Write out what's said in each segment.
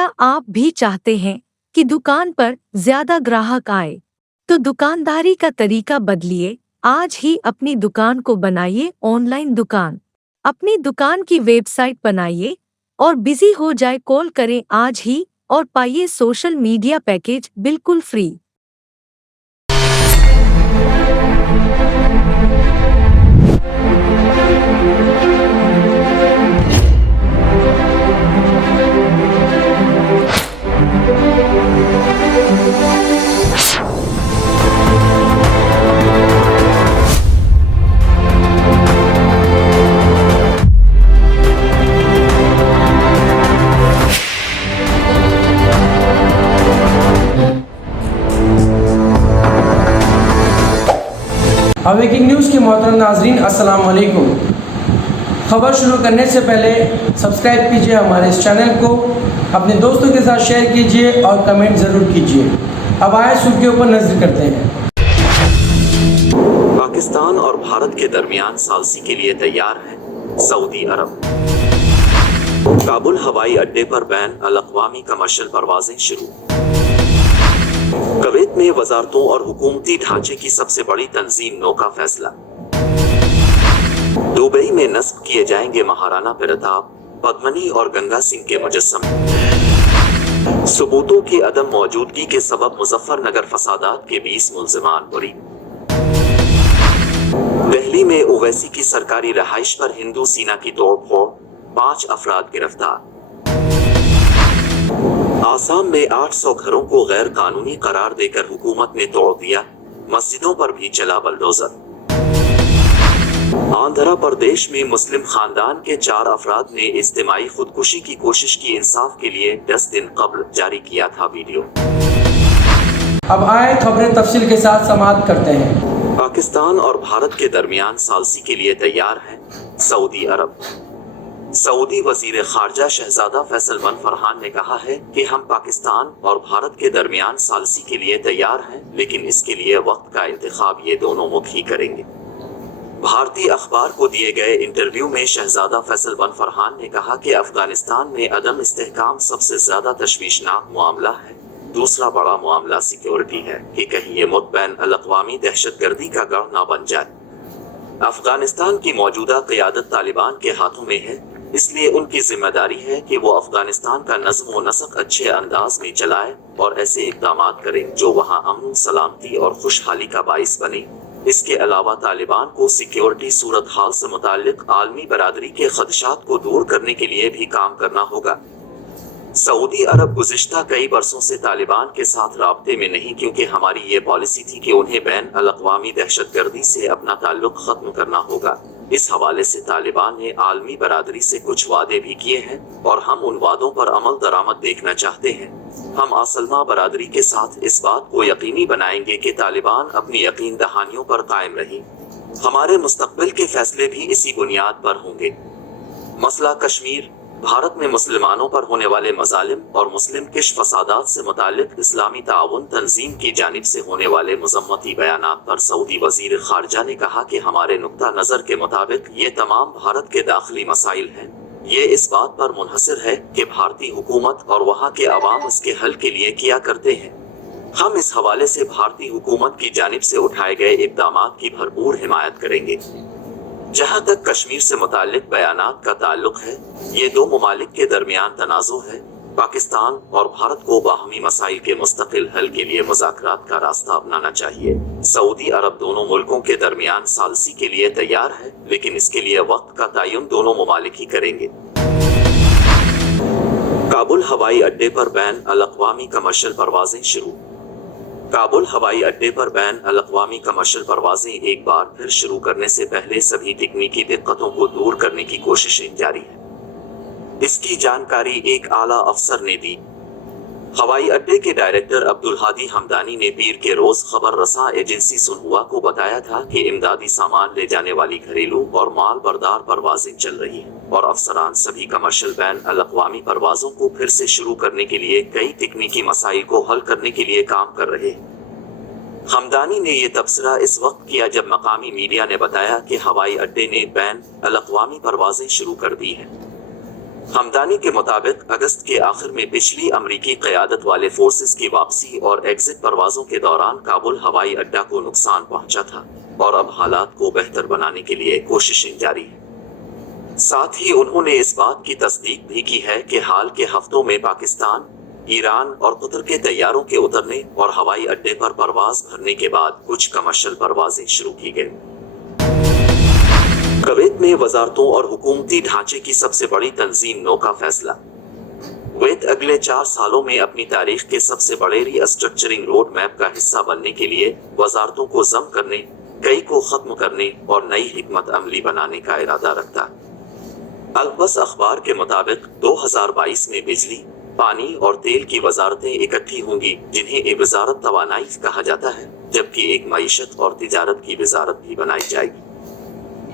کیا آپ بھی چاہتے ہیں کہ دکان پر زیادہ گراہک آئے؟ تو دکانداری کا طریقہ بدلیے، آج ہی اپنی دکان کو بنائیے آن لائن دکان۔ اپنی دکان کی ویب سائٹ بنائیے اور بزی ہو جائے، کال کریں آج ہی اور پائیے سوشل میڈیا پیکیج بالکل فری۔ اویکنگ نیوز کے محترم ناظرین، السلام علیکم۔ خبر شروع کرنے سے پہلے سبسکرائب کیجیے ہمارے اس چینل کو، اپنے دوستوں کے ساتھ شیئر کیجیے اور کمنٹ ضرور کیجیے۔ اب آئے سرخیوں پر نظر کرتے ہیں۔ پاکستان اور بھارت کے درمیان ثالثی کے لیے تیار ہے سعودی عرب۔ کابل ہوائی اڈے پر بین الاقوامی کمرشل پروازیں شروع۔ کویت میں وزارتوں اور حکومتی ڈھانچے کی سب سے بڑی تنظیم نو کا فیصلہ۔ دبئی میں نصب کیے جائیں گے مہارانا پرتاپ، پدمنی اور گنگا سنگھ کے مجسمے۔ ثبوتوں کی عدم موجودگی کے سبب مظفر نگر فسادات کے 20 ملزمان بری۔ دہلی میں اویسی کی سرکاری رہائش پر ہندو سینا کی توڑ پھوڑ، 5 افراد گرفتار۔ آسام میں 800 گھروں کو غیر قانونی قرار دے کر حکومت نے توڑ دیا، مسجدوں پر بھی چلا بلڈوزر۔ آندھرا پردیش میں مسلم خاندان کے 4 افراد نے اجتماعی خودکشی کی کوشش کی، انصاف کے لیے 10 دن قبل جاری کیا تھا ویڈیو۔ اب آئے خبریں تفصیل کے ساتھ سماعت کرتے ہیں۔ پاکستان اور بھارت کے درمیان ثالثی کے لیے تیار ہے سعودی عرب۔ سعودی وزیر خارجہ شہزادہ فیصل بن فرحان نے کہا ہے کہ ہم پاکستان اور بھارت کے درمیان ثالثی کے لیے تیار ہیں، لیکن اس کے لیے وقت کا انتخاب یہ دونوں ملک ہی کریں گے۔ بھارتی اخبار کو دیے گئے انٹرویو میں شہزادہ فیصل بن فرحان نے کہا کہ افغانستان میں عدم استحکام سب سے زیادہ تشویشناک معاملہ ہے، دوسرا بڑا معاملہ سیکیورٹی ہے کہ کہیں یہ ملک بین الاقوامی دہشت گردی کا گڑھ نہ بن جائے۔ افغانستان کی موجودہ قیادت طالبان کے ہاتھوں میں ہے، اس لیے ان کی ذمہ داری ہے کہ وہ افغانستان کا نظم و نسق اچھے انداز میں چلائے اور ایسے اقدامات کریں جو وہاں امن، سلامتی اور خوشحالی کا باعث بنے۔ اس کے علاوہ طالبان کو سیکیورٹی صورتحال سے متعلق عالمی برادری کے خدشات کو دور کرنے کے لیے بھی کام کرنا ہوگا۔ سعودی عرب گزشتہ کئی برسوں سے طالبان کے ساتھ رابطے میں نہیں، کیونکہ ہماری یہ پالیسی تھی کہ انہیں بین الاقوامی دہشت گردی سے اپنا تعلق ختم کرنا ہوگا۔ اس حوالے سے طالبان نے عالمی برادری سے کچھ وعدے بھی کیے ہیں اور ہم ان وعدوں پر عمل درآمد دیکھنا چاہتے ہیں۔ ہم عالمی برادری کے ساتھ اس بات کو یقینی بنائیں گے کہ طالبان اپنی یقین دہانیوں پر قائم رہیں۔ ہمارے مستقبل کے فیصلے بھی اسی بنیاد پر ہوں گے۔ مسئلہ کشمیر۔ بھارت میں مسلمانوں پر ہونے والے مظالم اور مسلم کش فسادات سے متعلق اسلامی تعاون تنظیم کی جانب سے ہونے والے مذمتی بیانات پر سعودی وزیر خارجہ نے کہا کہ ہمارے نقطہ نظر کے مطابق یہ تمام بھارت کے داخلی مسائل ہیں۔ یہ اس بات پر منحصر ہے کہ بھارتی حکومت اور وہاں کے عوام اس کے حل کے لیے کیا کرتے ہیں۔ ہم اس حوالے سے بھارتی حکومت کی جانب سے اٹھائے گئے اقدامات کی بھرپور حمایت کریں گے۔ جہاں تک کشمیر سے متعلق بیانات کا تعلق ہے، یہ دو ممالک کے درمیان تنازع ہے۔ پاکستان اور بھارت کو باہمی مسائل کے مستقل حل کے لیے مذاکرات کا راستہ اپنانا چاہیے۔ سعودی عرب دونوں ملکوں کے درمیان ثالثی کے لیے تیار ہے، لیکن اس کے لیے وقت کا تعین دونوں ممالک ہی کریں گے۔ کابل ہوائی اڈے پر بین الاقوامی کمرشل پروازیں شروع۔ کابل ہوائی اڈے پر بین الاقوامی کمرشل پروازیں ایک بار پھر شروع کرنے سے پہلے سبھی تکنیکی دقتوں کو دور کرنے کی کوششیں جاری ہیں۔ اس کی جانکاری ایک اعلیٰ افسر نے دی۔ ہوائی اڈے کے ڈائریکٹر عبدالہادی حمدانی نے پیر کے روز خبر رساں ایجنسی سنہوا کو بتایا تھا کہ امدادی سامان لے جانے والی گھریلو اور مال بردار پروازیں چل رہی ہیں اور افسران سبھی کمرشل بین الاقوامی پروازوں کو پھر سے شروع کرنے کے لیے کئی تکنیکی مسائل کو حل کرنے کے لیے کام کر رہے ہیں۔ حمدانی نے یہ تبصرہ اس وقت کیا جب مقامی میڈیا نے بتایا کہ ہوائی اڈے نے بین الاقوامی پروازیں شروع کر دی ہیں۔ हमदानी के मुताबिक अगस्त के आखिर में पिछली अमरीकी क़यादत वाले फोर्सेस की वापसी और एग्जिट परवाजों के दौरान काबुल हवाई अड्डा को नुकसान पहुंचा था और अब हालात को बेहतर बनाने के लिए कोशिशें जारी हैं। साथ ही उन्होंने इस बात की तस्दीक भी की है कि हाल के हफ्तों में पाकिस्तान, ईरान और कतर के तैयारों के उतरने और हवाई अड्डे पर परवाज भरने के बाद कुछ कमर्शियल परवाजें शुरू की गई। कुवैत में वजारतों और हुकूमती ढांचे की सबसे बड़ी तंजीम नो का फैसला। कुवैत अगले 4 सालों में अपनी तारीख के सबसे बड़े रीस्ट्रक्चरिंग रोड मैप का हिस्सा बनने के लिए वजारतों को जम करने, कई को खत्म करने और नई हिकमत अमली बनाने का इरादा रखता है। अल-बस अखबार के मुताबिक 2022 में बिजली, पानी और तेल की वजारतें इकट्ठी होंगी, जिन्हें एक वजारत तवानाई कहा जाता है, जबकि एक मईशत और तिजारत की वजारत भी बनाई जाएगी।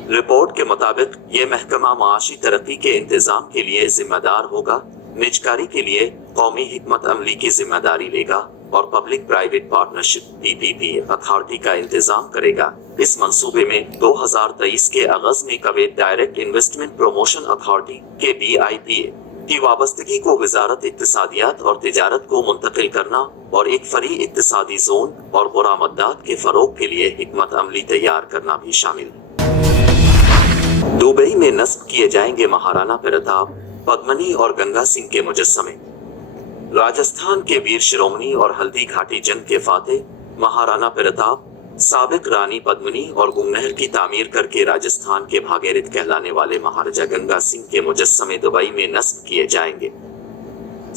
रिपोर्ट के मुताबिक ये महकमा माशी तरक्की के इंतजाम के लिए जिम्मेदार होगा, निजकारी के लिए कौमी हिकमत अमली की जिम्मेदारी लेगा और public private partnership (PPP) authority का इंतजाम करेगा। इस मंसूबे में 2023 के अगस्त में Kuwait direct investment promotion authority के (DIPA) की वाबस्तगी को वजारत इक्तिसादियात और तिजारत को मुंतकिल करना और एक फरी इक्तिसादी जोन और बरामदात के फरोग के लिए हिकमत अमली तैयार करना भी शामिल है। दुबई में नस्ब किए जाएंगे महाराणा प्रताप, पद्मिनी और गंगा सिंह के मुजस्समे। राजस्थान के वीर शिरोमणि और हल्दी घाटी जंग के फातेह महाराणा प्रताप, साबिक रानी पद्मिनी और गुमनहर की तामीर करके राजस्थान के भागीरथ कहलाने वाले महाराजा गंगा सिंह के मुजस्समे दुबई में नस्ब किए जाएंगे।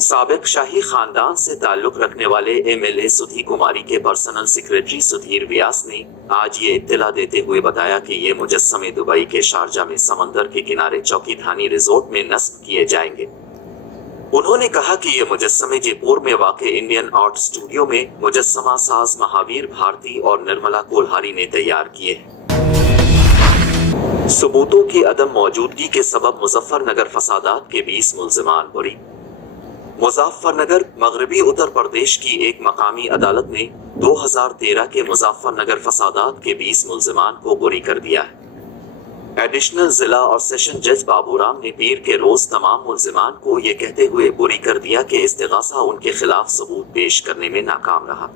साबिक शाही खानदान से ताल्लुक रखने वाले MLA सुधी कुमारी के पर्सनल सेक्रेटरी सुधीर व्यास ने आज ये इत्तला देते हुए बताया कि ये मुजस्समे दुबई के शारजा में समंदर के किनारे चौकीधानी रिजोर्ट में नस्ब किए जाएंगे। उन्होंने कहा कि ये मुजस्समे जयपुर में वाक़ इंडियन आर्ट स्टूडियो में मुजस्समा साज महावीर भारती और निर्मला कोल्हारी ने तैयार किए हैं। सबूतों की अदम मौजूदगी के सबब मुजफ्फरनगर फसादात के 20 मुल्जिमान बरी। मुजफ्फरनगर मगरबी उत्तर प्रदेश की एक मकामी अदालत ने 2013 के मुजफ्फरनगर फसादात के 20 मुल्जिमान को बरी कर दिया है। एडिशनल जिला और सेशन जज बाबूराम ने पीर के रोज तमाम मुल्जिमान को ये कहते हुए बरी कर दिया कि इस्तिगासा उनके खिलाफ सबूत पेश करने में नाकाम रहा।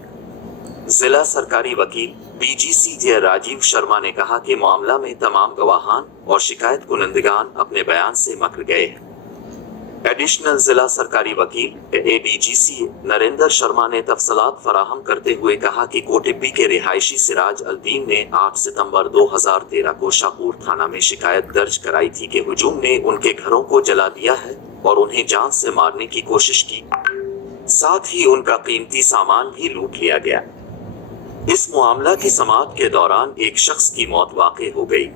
जिला सरकारी वकील BGC जय राजीव शर्मा ने कहा कि मामला में तमाम गवाहान और शिकायत कुनंदगान अपने बयान से मकर गए हैं। एडिशनल जिला सरकारी वकील ABGC नरेंद्र शर्मा ने तफसलात फराहम करते हुए कहा कि कोटिब्बी के रिहायशी सिराज अल-दीन ने 8 सितंबर 2013 को शाहपुर थाना में शिकायत दर्ज कराई थी कि हुजूम ने उनके घरों को जला दिया है और उन्हें जान से मारने की कोशिश की, साथ ही उनका कीमती सामान भी लूट लिया गया। इस मामला की समाअत के दौरान एक शख्स की मौत वाक़ई हो गई।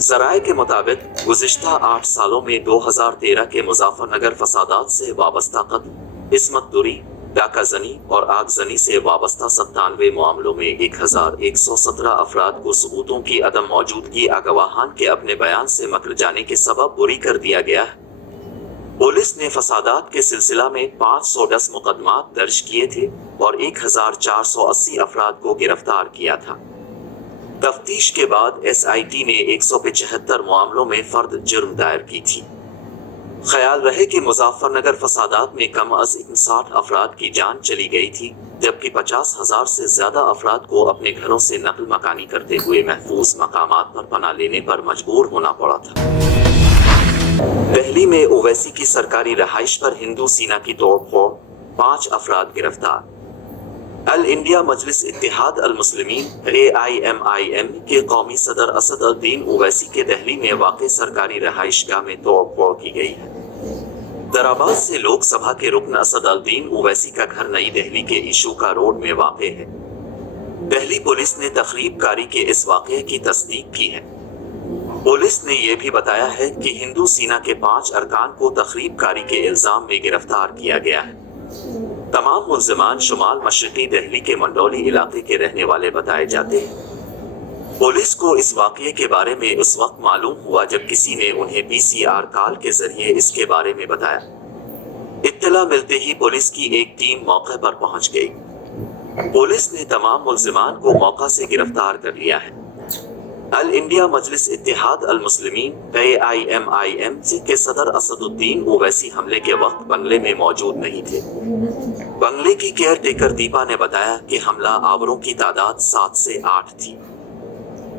ज़राए के मुताबिक गुज़िश्ता 8 सालों में 2013 के मुजफ्फरनगर फसादात से वाबस्ता कत्ल, इस्मत दुरी, डाकाजनी और आगजनी से वाबस्ता 97 मामलों में 1117 अफराद को सबूतों की अदम मौजूदगी गवाहान के अपने बयान से मकर जाने के सबब बरी कर दिया गया है। पुलिस ने फसादात के सिलसिला में 510 मुकदमात दर्ज किए थे और 1480 अफराद को गिरफ्तार किया था। तफ्तीश के बाद SIT ने 175 मामलों में फर्द जुर्म दायर की थी। ख्याल रहे कि मुजफ्फरनगर फसादात में कम अज 59 अफराद की जान चली गई थी, जबकि 50,000 से ज्यादा अफराद को अपने घरों से नकल मकानी करते हुए महफूज मकामात पर पनाह लेने पर मजबूर होना पड़ा था। दिल्ली में ओवैसी की सरकारी रहाइश पर हिंदू सेना की तोड़फोड़, 5 अफराद गिरफ्तार। अल इंडिया मजलिस इत्तेहाद अल मुस्लिमीन AIMIM के कौमी सदर असद अल-दीन ओवैसी के दिल्ली में वाक़ सरकारी रहाइशगाह में तोड़फोड़ की गई है। दराबाद से लोकसभा के रुकन असद अल-दीन ओवैसी का घर नई दिल्ली के इशूका रोड में वाक़ है। दिल्ली पुलिस ने तखरीबकारी के इस वाक़े की तस्दीक की है। पुलिस ने यह भी बताया है कि हिंदू सेना के 5 अरकान को तखरीबकारी के इल्जाम में गिरफ्तार किया गया है। तमाम मुल्जिमान शुमाल मशरकी दिल्ली के मंडौली इलाके के रहने वाले बताए जाते हैं। पुलिस को इस वाक़ये के बारे में उस वक्त मालूम हुआ जब किसी ने उन्हें PCR कॉल के जरिए इसके बारे में बताया। इत्तला मिलते ही पुलिस की एक टीम मौके पर पहुंच गई। पुलिस ने तमाम मुल्जिमान को मौका से गिरफ्तार कर लिया है। अल इंडिया मजलिस इत्तेहाद अल मुस्लिमीन AIMIM के सदर असदुद्दीन ओवैसी हमले के वक्त बंगले में मौजूद नहीं थे। बंगले की केयर टेकर दीपा ने बताया कि हमला आवरों की तादाद 7 से 8 थी।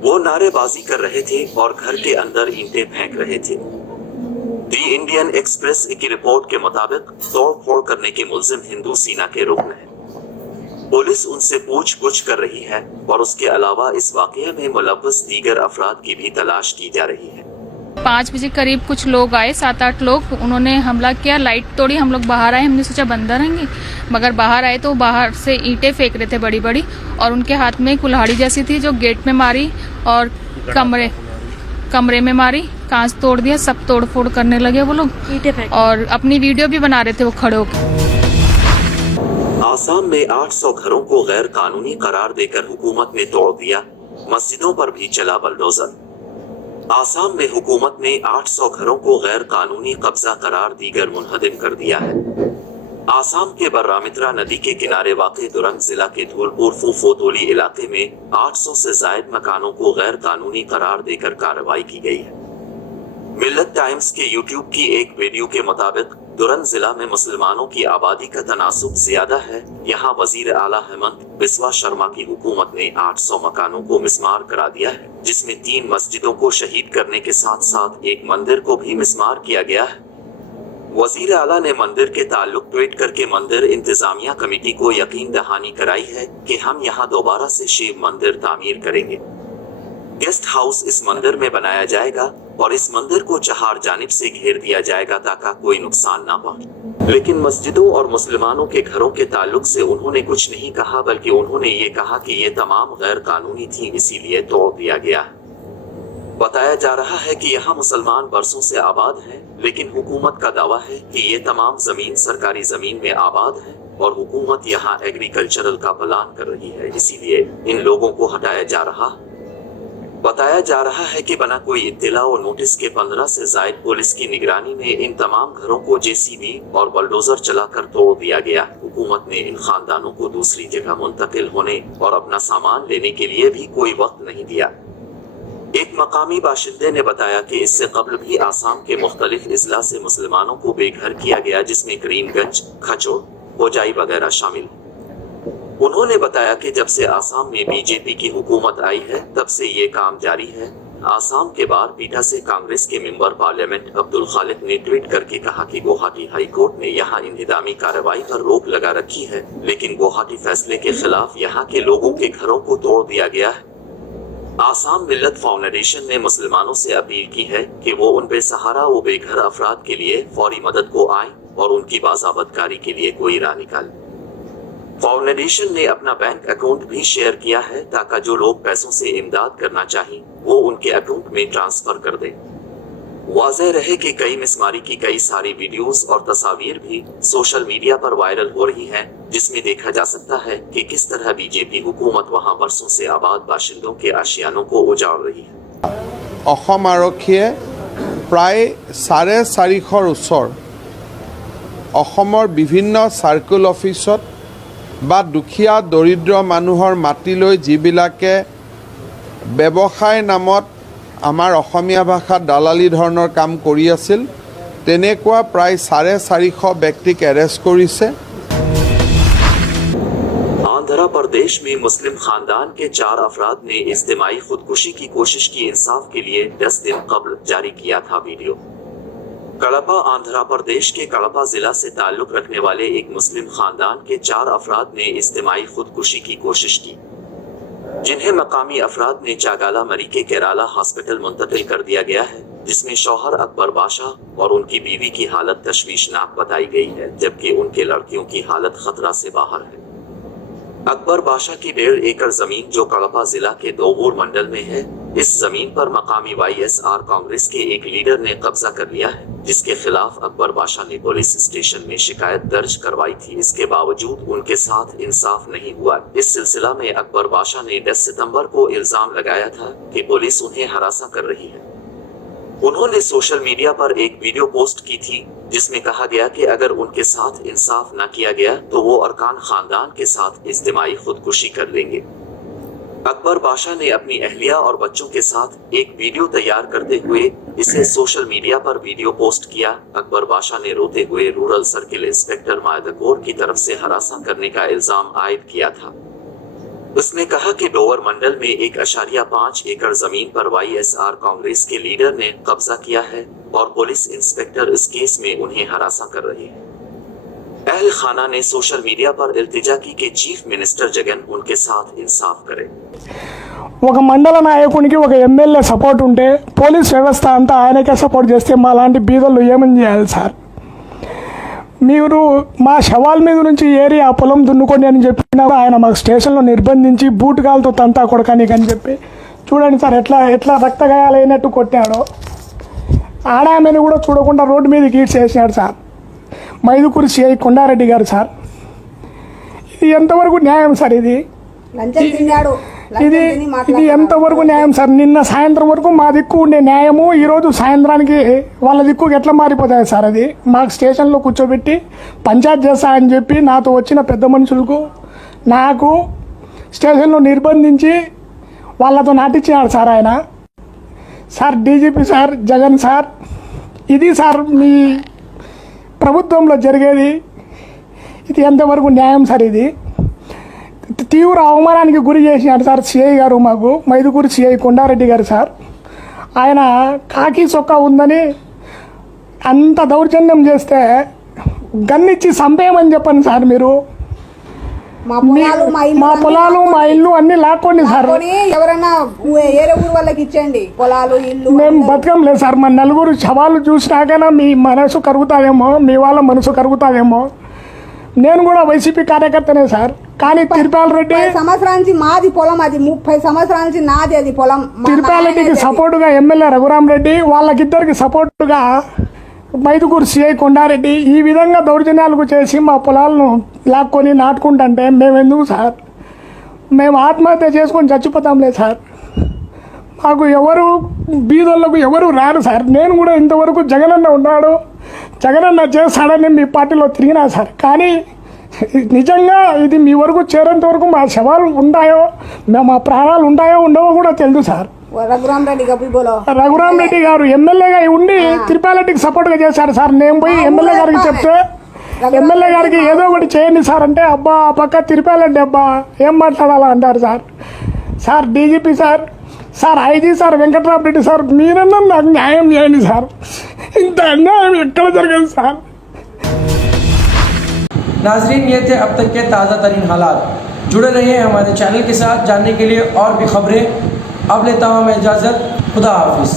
वो नारेबाजी कर रहे थे और घर के अंदर ईंटें फेंक रहे थे। दी इंडियन एक्सप्रेस की रिपोर्ट के मुताबिक तोड़ फोड़ करने के मुल्जिम हिंदू सेना के रुकन हैं। पुलिस उनसे पूछगछ कर रही है और उसके अलावा इस वाकये में मुलव्वस दीगर अफराद की भी तलाश की जा रही है। 5 बजे करीब कुछ लोग आए, 7-8 लोग, उन्होंने हमला किया, लाइट तोड़ी। हम लोग बाहर आए, हमने सोचा बंद रहेंगे, मगर बाहर आए तो बाहर से ईंटें फेंक रहे थे बड़ी बड़ी, और उनके हाथ में कुल्हाड़ी जैसी थी जो गेट में मारी और कमरे में मारी, कांच तोड़ दिया, सब तोड़ फोड़ करने लगे वो लोग, और अपनी वीडियो भी बना रहे थे वो खड़े होकर। आसाम में 800 घरों को गैर कानूनी करार देकर हुकूमत ने तोड़ दिया, मस्जिदों पर भी चला बलडोजर। आसाम में हुकूमत ने 800 घरों को गैर कानूनी कब्जा करार दीगर मुनहदिम कर दिया है। आसाम के बर्रामित्रा नदी के किनारे वाक़े दुरंग जिला के धूलपुर फूफोतोली इलाके में 800 से जायद मकानों को गैर कानूनी करार देकर कार्रवाई की गई है। मिल्लत टाइम्स के यूट्यूब की एक वीडियो के मुताबिक दुरंग जिला में मुसलमानों की आबादी का तनासुब ज्यादा है। यहाँ वजीर आला हेमंत बिस्वा शर्मा की हुकूमत ने 800 मकानों को मिस्मार करा दिया है, जिसमें 3 मस्जिदों को शहीद करने के साथ साथ एक मंदिर को भी मिस्मार किया गया है। वजीर आला ने मंदिर के ताल्लुक ट्वीट करके मंदिर इंतजामिया कमेटी को यकीन दहानी कराई है कि हम यहाँ दोबारा से शिव मंदिर तामीर करेंगे। गेस्ट हाउस इस मंदिर में बनाया जाएगा और इस मंदिर को 4 जानिब से घेर दिया जाएगा ताकि कोई नुकसान ना पहुंचे। लेकिन मस्जिदों और मुसलमानों के घरों के ताल्लुक से उन्होंने कुछ नहीं कहा, बल्कि उन्होंने ये कहा कि ये तमाम गैर कानूनी थी, इसीलिए तोड़ दिया गया। बताया जा रहा है कि यहाँ मुसलमान बरसों से आबाद हैं, लेकिन हुकूमत का दावा है कि ये तमाम जमीन सरकारी जमीन में आबाद है और हुकूमत यहाँ एग्रीकल्चरल का प्लान कर रही है, इसीलिए इन लोगों को हटाया जा रहा है। बताया जा रहा है कि बिना कोई इत्तिला और नोटिस के 15 से जायद पुलिस की निगरानी में इन तमाम घरों को जेसीबी और बुलडोजर चलाकर तोड़ दिया गया। हुकूमत ने इन खानदानों को दूसरी जगह मुंतकिल होने और अपना सामान लेने के लिए भी कोई वक्त नहीं दिया। एक मकामी बाशिंदे ने बताया कि इससे कबल भी आसाम के मुख्तलिफ इजला से मुसलमानों को बेघर किया गया, जिसमें करीमगंज, खचोड़, होजाई वगैरह शामिल। उन्होंने बताया कि जब से आसाम में बीजेपी की हुकूमत आई है तब से ये काम जारी है। आसाम के बारपेटा से कांग्रेस के मेंबर पार्लियामेंट अब्दुल खालिक ने ट्वीट करके कहा कि गुवाहाटी हाई कोर्ट ने यहाँ इंतजामी कार्रवाई पर रोक लगा रखी है, लेकिन गुवाहाटी फैसले के खिलाफ यहाँ के लोगों के घरों को तोड़ दिया गया है। आसाम मिल्लत फाउंडेशन ने मुसलमानों से अपील की है कि वो उन बेसहारा व बेघर अफराद के लिए फौरी मदद को आए और उनकी बाज़ाबतकारी के लिए कोई राह निकाले। फाउंडेशन ने अपना बैंक अकाउंट भी शेयर किया है ताकि जो लोग पैसों से इमदाद करना चाहें वो उनके अकाउंट में ट्रांसफर कर दें। वाज़ेह रहे कि कई मिसमारी की कई सारी वीडियोस और तस्वीर भी सोशल मीडिया पर वायरल हो रही हैं, जिसमें देखा जा सकता है कि किस तरह बीजेपी हुकूमत वहां बरसों से आबाद बाशिंदों के आशियानों को उजाड़ रही है। অসম আৰক্ষীয়ে প্ৰায় 450ৰ ওচৰ অসমৰ বিভিন্ন সাৰ্কুল অফিচত বা দুখীয়া দৰিদ্ৰ মানুহৰ মাটি লৈ যিবিলাকে ব্যৱসায় নামত আমাৰ অসমীয়া ভাষাত দালালি ধৰণৰ কাম কৰি আছিল, তেনেকুৱা প্ৰায় 450 ব্যক্তিক এৰেষ্ট কৰিছে। आंध्र प्रदेश में मुस्लिम खानदान के 4 अफराद ने इज्तिमाई खुदकुशी की कोशिश की। इंसाफ के लिए 10 दिन कबल जारी किया था वीडियो। कड़पा आंध्र प्रदेश के कड़पा जिला से ताल्लुक रखने वाले एक मुस्लिम खानदान के 4 अफराद ने इज्तिमाई खुदकुशी की कोशिश की, जिन्हें मकामी अफराद ने चागाला मरी के केराला हॉस्पिटल मुंतकिल कर दिया गया है, जिसमें शौहर अकबर बादशाह और उनकी बीवी की हालत तशवीशनाक बताई गई है, जबकि उनके लड़कियों की हालत खतरा से बाहर है। अकबर बादशाह की 1.5 एकड़ जमीन जो कड़पा जिला के दोवूर मंडल में है, इस जमीन पर मकामी YSR कांग्रेस के एक लीडर ने कब्जा कर लिया है, जिसके खिलाफ अकबर बादशाह ने पुलिस स्टेशन में शिकायत दर्ज करवाई थी। इसके बावजूद उनके साथ इंसाफ नहीं हुआ। इस सिलसिला में अकबर बादशाह ने 10 सितंबर को इल्जाम लगाया था कि पुलिस उन्हें हरासा कर रही है। उन्होंने सोशल मीडिया पर एक वीडियो पोस्ट की थी जिसमें कहा गया कि अगर उनके साथ इंसाफ न किया गया तो वो अरकान खानदान के साथ इज्तिमाई खुदकुशी कर लेंगे। अकबर बादशाह ने अपनी अहलिया और बच्चों के साथ एक वीडियो तैयार करते हुए इसे सोशल मीडिया पर वीडियो पोस्ट किया। अकबर बादशाह ने रोते हुए रूरल सर्किल इंस्पेक्टर मायदकोर की तरफ से हरासा करने का इल्जाम आयद किया था। उसने कहा कि डोवर मंडल में 1.5 एकड़ जमीन पर YSR कांग्रेस के लीडर ने कब्जा किया है और पुलिस इंस्पेक्टर इस केस में उन्हें हरासा कर रहे हैं। अहल खाना ने सोशल मीडिया पर इल्तिजा की कि चीफ मिनिस्टर जगन उनके साथ इंसाफ करे। ఒక మండల నాయకునికి ఒక ఎమ్మెల్యే సపోర్ట్ ఉంటే పోలీస్ వ్యవస్థ అంతా ఆయనకే సపోర్ట్ చేస్తే మా లాంటి బీదలు ఏమని చేయాలి సార్? మీరు మా శవాల మీద నుంచి ఏరి ఆ పొలం దున్నుకోండి అని చెప్పినా ఆయన మాకు స్టేషన్లో నిర్బంధించి బూటుకాలతో తంతా కొడకానికి అని చెప్పి చూడండి సార్ ఎట్లా రక్తగాయాలైనట్టు కొట్టాడో. ఆడామెను కూడా చూడకుండా రోడ్డు మీదకి ఈడ్చేసినాడు సార్ మైదుకూరు సిఐ కొండారెడ్డి గారు సార్. ఇది ఎంతవరకు న్యాయం సార్? ఇది ఎంతవరకు న్యాయం సార్? నిన్న సాయంత్రం వరకు మా దిక్కు ఉండే న్యాయము ఈరోజు సాయంత్రానికి వాళ్ళ దిక్కుకి ఎట్లా మారిపోతుంది సార్? అది మాకు స్టేషన్లో కూర్చోబెట్టి పంచాయత్ చేస్తా అని చెప్పి నాతో వచ్చిన పెద్ద మనుషులకు నాకు స్టేషన్లో నిర్బంధించి వాళ్ళతో నాటించినాడు సార్ ఆయన. Sir DGP sir, Jagan sir, ఇది సార్ మీ ప్రభుత్వంలో జరిగేది. ఇది ఎంతవరకు న్యాయం సార్? ఇది తీవ్ర అవమానానికి గురి చేసినాడు సార్ సిఐ గారు మాకు, మైదుకూరు సిఐ కొండారెడ్డి గారు సార్. ఆయన కాకి చొక్కా ఉందని అంత దౌర్జన్యం చేస్తే గన్నిచ్చి చంపేయమని చెప్పండి సార్. మీరు మా పొలాలు మా ఇల్లు అన్ని లాక్కోండి సార్. ఎవరైనా ఏరే ఊరు వాళ్ళకి ఇచ్చేయండి పొలాలు ఇల్లు. మేము బతకం లేదు సార్. మా నలుగురు శవాలు చూసినాకైనా మీ మనసు కరుగుతాదేమో, మీ వాళ్ళ మనసు కరుగుతాదేమో. నేను కూడా వైసీపీ కార్యకర్తనే సార్. కానీ తిరుపాల్ రెడ్డి సంవత్సరాల నుంచి మాది పొలం, అది 30 సంవత్సరాల నుంచి నాది అది పొలం. తిరుపాల్ రెడ్డికి సపోర్టుగా ఎమ్మెల్యే రఘురామ్ రెడ్డి, వాళ్ళకిద్దరికి సపోర్టుగా మైదుకూరు సిఐ కొండారెడ్డి ఈ విధంగా దౌర్జన్యాలకు చేసి మా పొలాలను లాక్కొని నాటుకుంటుంటే మేము ఎందుకు సార్? మేము ఆత్మహత్య చేసుకొని చచ్చిపోతాంలే సార్. మాకు ఎవరు బీదోళ్ళకు ఎవరు రారు సార్. నేను కూడా ఇంతవరకు జగనన్న ఉన్నాడు, జగనన్న చేస్తాడని మీ పార్టీలో తిరిగినా సార్. కానీ నిజంగా ఇది మీ వరకు చేరేంత వరకు మా శవాలు ఉంటాయో, మా ప్రాణాలు ఉంటాయో ఉండవో కూడా తెలుసు సార్. రఘురామ్ రెడ్డి గారు ఎమ్మెల్యేగా ఉండి తిరుపాలరెడ్డికి సపోర్ట్గా చేశారు సార్. నేను పోయి ఎమ్మెల్యే గారికి చెప్తే ఎమ్మెల్యే గారికి ఏదో ఒకటి చేయండి సార్ అంటే, అబ్బా పక్క తిరుపాలరెడ్డి అబ్బా ఏం మాట్లాడాలా అంటారు sir. Sir DGP sir, sir IG sir Venkatramareddy sir, మీరన్నా నాకు న్యాయం చేయండి సార్. ఇంత అన్యాయం ఎక్కడ జరగదు సార్. नाजरीन, ये थे अब तक के ताज़ा तरीन हालात। जुड़े रहिए हमारे चैनल के साथ जानने के लिए और भी खबरें। अब लेता हूँ मैं इजाज़त। खुदा हाफिज़।